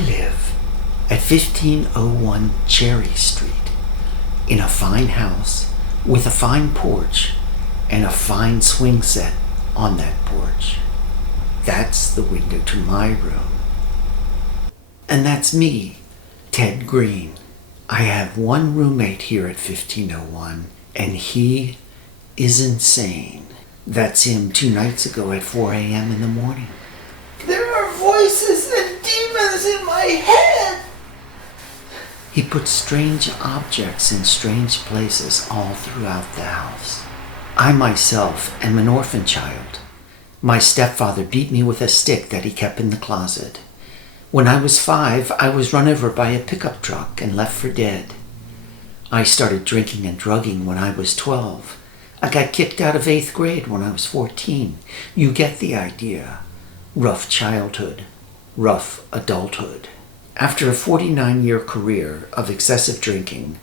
live at 1501 Cherry Street in a fine house with a fine porch and a fine swing set on that porch. That's the window to my room. And that's me, Ted Green. I have one roommate here at 1501, and he is insane. That's him 2 nights ago at 4 a.m. in the morning. There are voices and demons in my head! He puts strange objects in strange places all throughout the house. I myself am an orphan child. My stepfather beat me with a stick that he kept in the closet. When I was 5, I was run over by a pickup truck and left for dead. I started drinking and drugging when I was 12. I got kicked out of 8th grade when I was 14. You get the idea. Rough childhood, rough adulthood. After a 49-year career of excessive drinking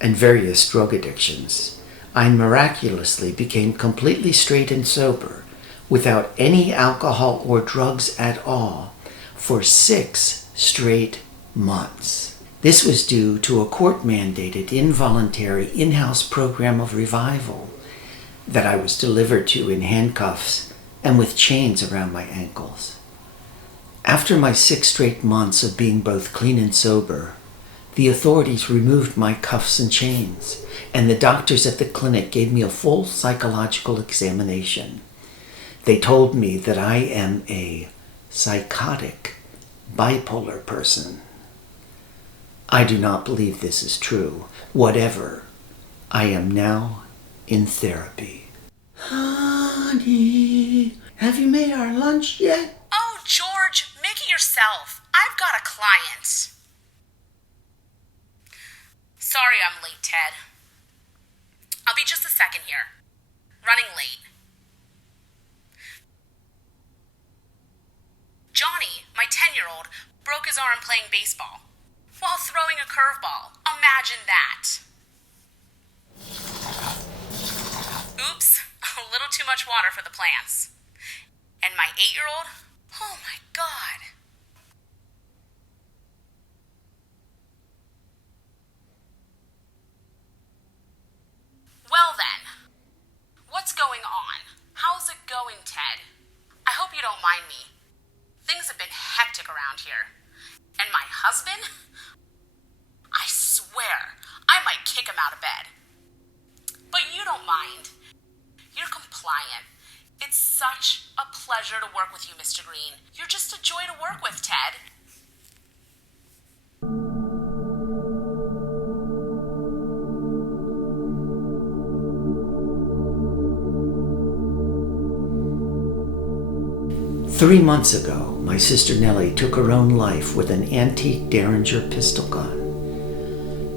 and various drug addictions, I miraculously became completely straight and sober without any alcohol or drugs at all for 6 straight months. This was due to a court-mandated involuntary in-house program of revival that I was delivered to in handcuffs and with chains around my ankles. After my 6 straight months of being both clean and sober, the authorities removed my cuffs and chains, and the doctors at the clinic gave me a full psychological examination. They told me that I am a psychotic, bipolar person. I do not believe this is true. Whatever, I am now in therapy. Honey, have you made our lunch yet? Oh, George, make it yourself. I've got a client. Sorry I'm late, Ted. I'll be just a second here. Running late. Johnny, my 10-year-old, broke his arm playing baseball while throwing a curveball. Imagine that. Oops, a little too much water for the plants. And my 8-year-old, oh my God. Well then, what's going on? How's it going, Ted? I hope you don't mind me. Things have been hectic around here. And my husband? I swear, I might kick him out of bed. But you don't mind. You're compliant. It's such a pleasure to work with you, Mr. Green. You're just a joy to work with, Ted. Three months ago, my sister Nellie took her own life with an antique Derringer pistol gun.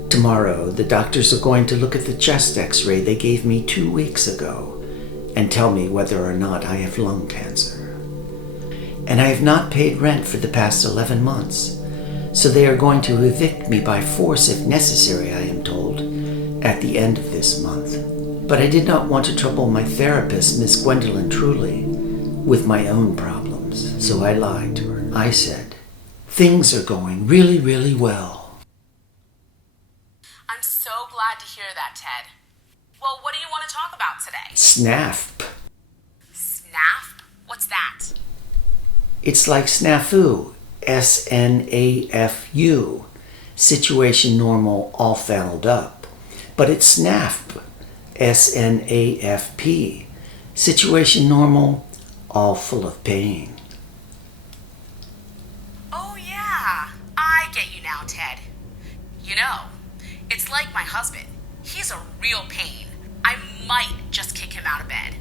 Tomorrow, the doctors are going to look at the chest x-ray they gave me 2 weeks ago and tell me whether or not I have lung cancer. And I have not paid rent for the past 11 months, so they are going to evict me by force if necessary, I am told, at the end of this month. But I did not want to trouble my therapist, Miss Gwendolyn Truly, with my own problems, so I lied to her. I said, things are going really, really well. I'm so glad to hear that, Ted. Well, what do you want to talk about today? SNAF. SNAF? What's that? It's like snafu, S-N-A-F-U, situation normal all fouled up. But it's SNAF, S-N-A-F-P, situation normal all full of pain. Oh yeah, I get you now, Ted. You know, it's like my husband. He's a real pain. I might just kick him out of bed.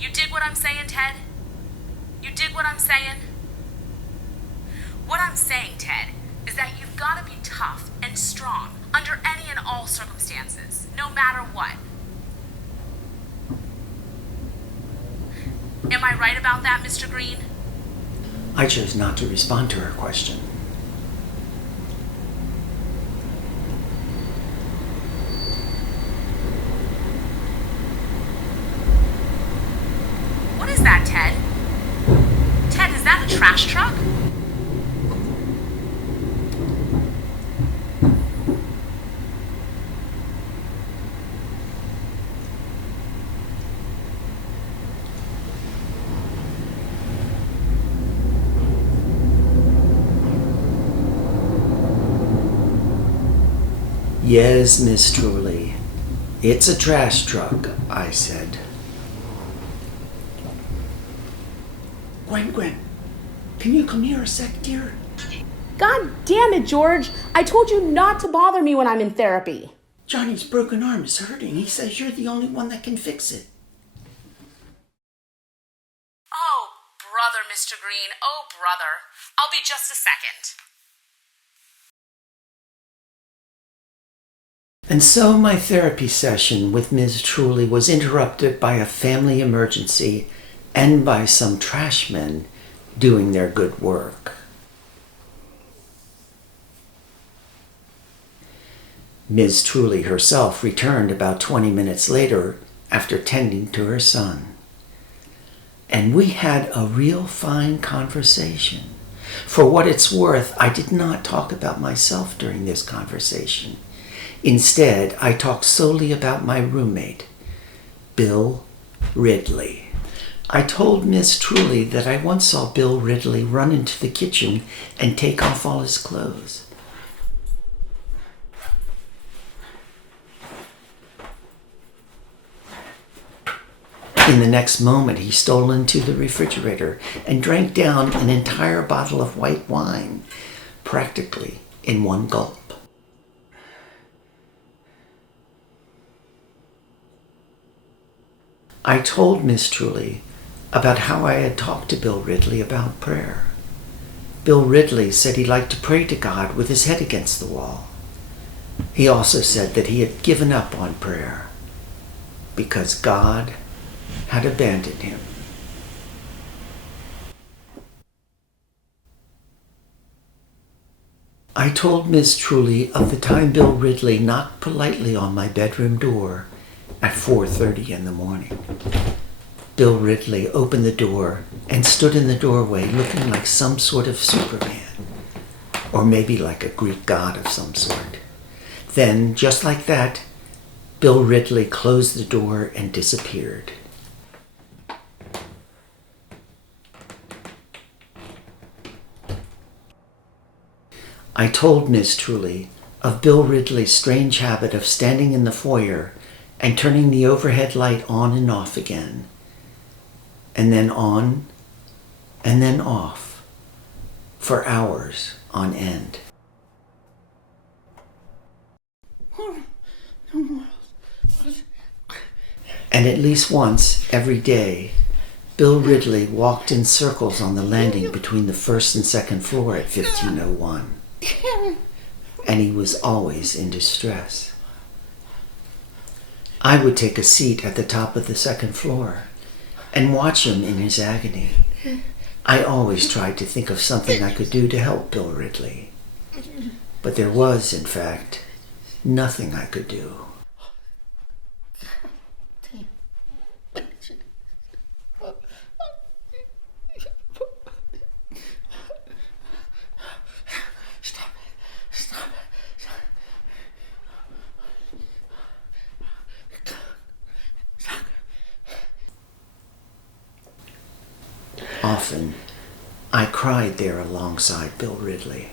You dig what I'm saying, Ted? You dig what I'm saying? What I'm saying, Ted, is that you've got to be tough and strong under any and all circumstances, no matter what. Am I right about that, Mr. Green? I chose not to respond to her question. What is that, Ted? Ted, is that a trash truck? Yes, Miss Truly. It's a trash truck, I said. Gwen, can you come here a sec, dear? God damn it, George. I told you not to bother me when I'm in therapy. Johnny's broken arm is hurting. He says you're the only one that can fix it. Oh, brother, Mr. Green. Oh, brother. I'll be just a second. And so my therapy session with Ms. Truly was interrupted by a family emergency and by some trash men doing their good work. Ms. Truly herself returned about 20 minutes later after tending to her son. And we had a real fine conversation. For what it's worth, I did not talk about myself during this conversation. Instead, I talked solely about my roommate, Bill Ridley. I told Miss Truly that I once saw Bill Ridley run into the kitchen and take off all his clothes. In the next moment, he stole into the refrigerator and drank down an entire bottle of white wine, practically in one gulp. I told Miss Truly about how I had talked to Bill Ridley about prayer. Bill Ridley said he liked to pray to God with his head against the wall. He also said that he had given up on prayer because God had abandoned him. I told Miss Truly of the time Bill Ridley knocked politely on my bedroom door at 4:30 in the morning. Bill Ridley opened the door and stood in the doorway looking like some sort of Superman, or maybe like a Greek god of some sort. Then, just like that, Bill Ridley closed the door and disappeared. I told Miss Truly of Bill Ridley's strange habit of standing in the foyer and turning the overhead light on and off again, and then on, and then off, for hours on end. And at least once every day, Bill Ridley walked in circles on the landing between the first and second floor at 1501. And he was always in distress. I would take a seat at the top of the second floor and watch him in his agony. I always tried to think of something I could do to help Bill Ridley. But there was, in fact, nothing I could do. Often, I cried there alongside Bill Ridley.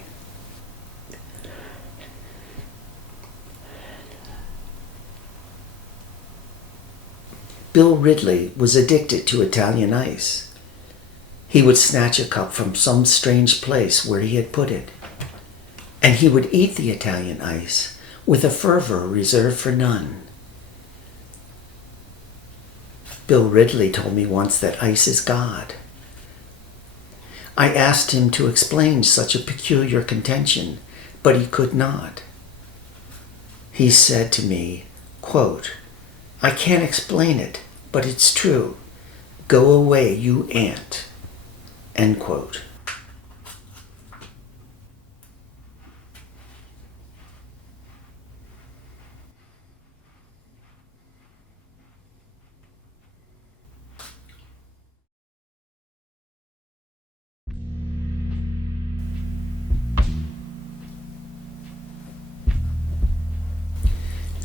Bill Ridley was addicted to Italian ice. He would snatch a cup from some strange place where he had put it, and he would eat the Italian ice with a fervor reserved for none. Bill Ridley told me once that ice is God. I asked him to explain such a peculiar contention, but he could not. He said to me, quote, "I can't explain it, but it's true. Go away, you ant." End quote.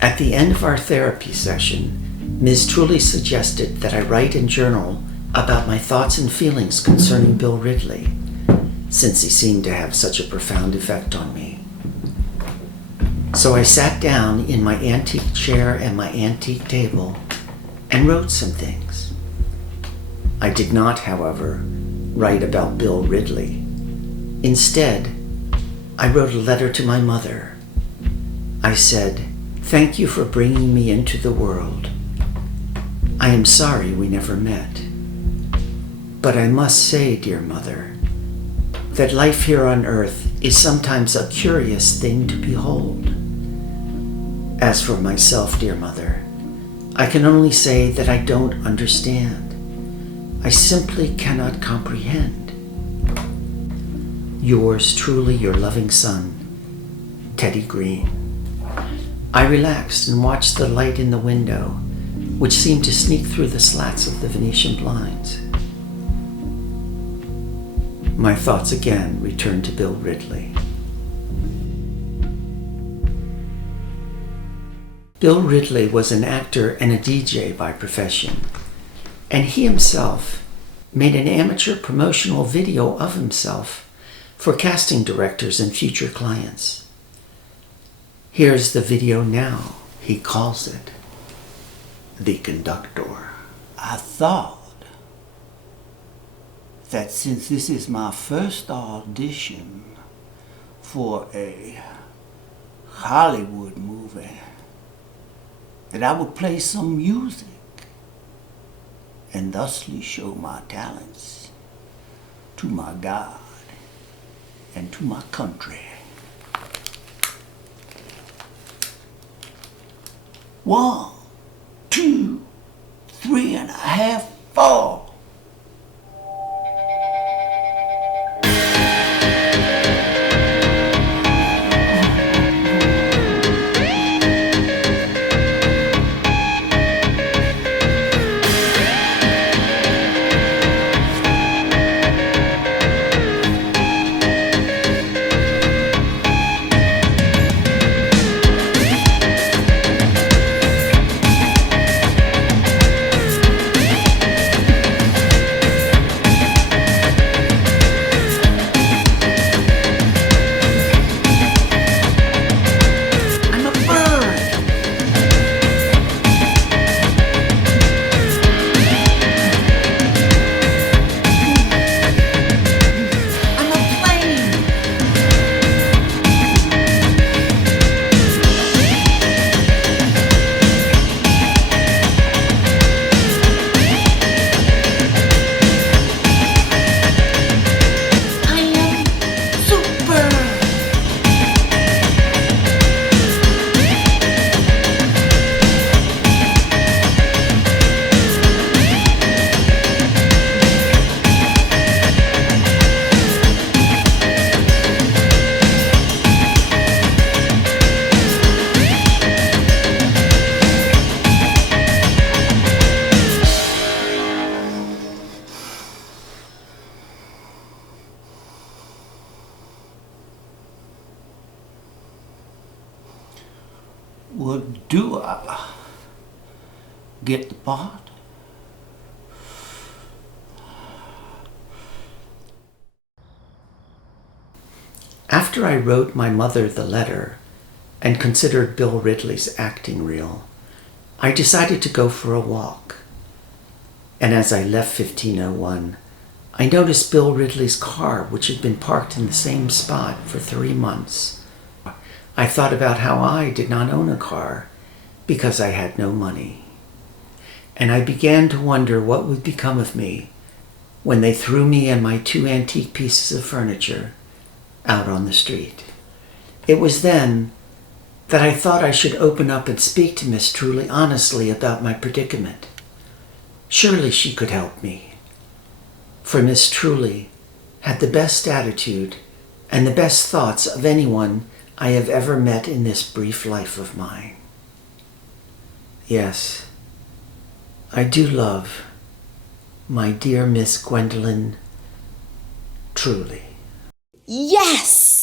At the end of our therapy session, Ms. Truly suggested that I write and journal about my thoughts and feelings concerning Bill Ridley, since he seemed to have such a profound effect on me. So I sat down in my antique chair and my antique table and wrote some things. I did not, however, write about Bill Ridley. Instead, I wrote a letter to my mother. I said, "Thank you for bringing me into the world. I am sorry we never met. But I must say, dear mother, that life here on earth is sometimes a curious thing to behold. As for myself, dear mother, I can only say that I don't understand. I simply cannot comprehend. Yours truly, your loving son, Teddy Green." I relaxed and watched the light in the window, which seemed to sneak through the slats of the Venetian blinds. My thoughts again returned to Bill Ridley. Bill Ridley was an actor and a DJ by profession, and he himself made an amateur promotional video of himself for casting directors and future clients. Here's the video now. He calls it The Conductor. I thought that since this is my first audition for a Hollywood movie, that I would play some music and thusly show my talents to my God and to my country. 1, 2, 3.5, 4. Well, do I get the part? After I wrote my mother the letter and considered Bill Ridley's acting reel, I decided to go for a walk. And as I left 1501, I noticed Bill Ridley's car, which had been parked in the same spot for 3 months. I thought about how I did not own a car because I had no money. And I began to wonder what would become of me when they threw me and my 2 antique pieces of furniture out on the street. It was then that I thought I should open up and speak to Miss Truly honestly about my predicament. Surely she could help me. For Miss Truly had the best attitude and the best thoughts of anyone I have ever met in this brief life of mine. Yes, I do love my dear Miss Gwendolyn Truly. Yes!